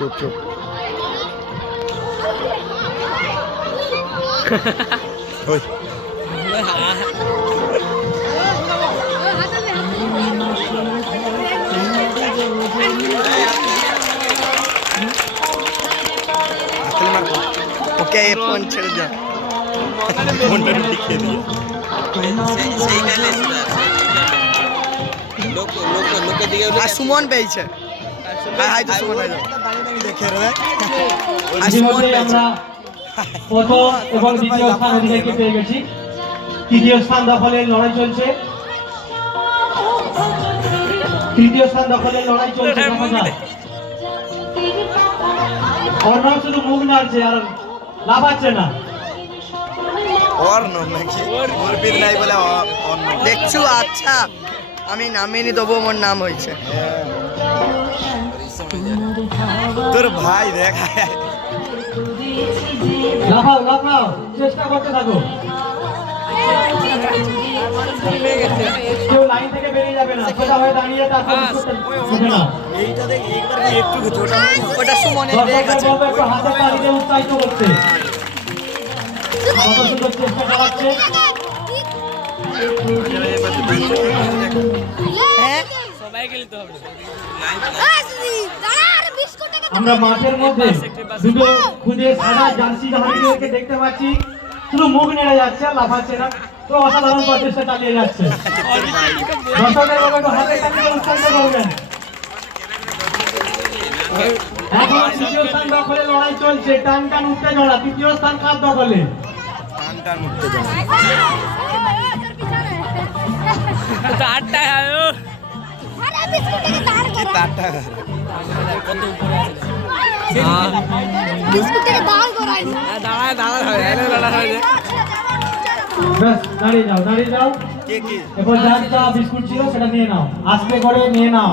চুপ চুপ ওই ওকে ফোন ছেড়ে যা ফোনটা লিখে দিয়ে সুমন পেয়েছে প্রথম এবং দ্বিতীয় স্থান অধিকারীকে পেয়ে গেছি। তৃতীয় স্থান দখলের লড়াই চলছে। তৃতীয় স্থান দখলের লড়াই চলছে। অর্ণব শুধু মুখ নাড়ছে আর লাফাচ্ছে না। দেখছো? আচ্ছা আমি নামিয়ে দেবো, মোর নাম হয়েছে তোর ভাই দেখা লাফাও লাফাও, চেষ্টা করতে থাকো। কেউ লাইন থেকে বেরিয়ে যাবে না, সোজা হয়ে দাঁড়িয়ে তারপর না। এইটা দেখ একবার একটু ওটা সুমনের একটু হাতে তালি দিয়ে উৎসাহিত করতে কত সুন্দর চেষ্টা চালাচ্ছে। আমরা মাঠের মধ্যে দুটো খুদে সাদা জার্সি ধারীদেরকে দেখতে পাচ্ছি, শুধু মুখ নেড়ে যাচ্ছে, লাফাচ্ছে না। তো অসাধারণ প্রচেষ্টা চালিয়ে যাচ্ছে। দর্শকের বলে একটু হাতে তালিয়ে উৎসাহিত করবেন। এখন তৃতীয় স্থান দখলে লড়াই চলছে, টান টান উত্তেজনা। তৃতীয় স্থান কার দখলে? টান টান উত্তেজনা। দাঁড়িয়ে যাও, দাঁড়িয়ে যাও। এরপর যা বিস্কুট ছিল সেটা নিয়ে নাও, আস্তে করে নিয়ে নাও।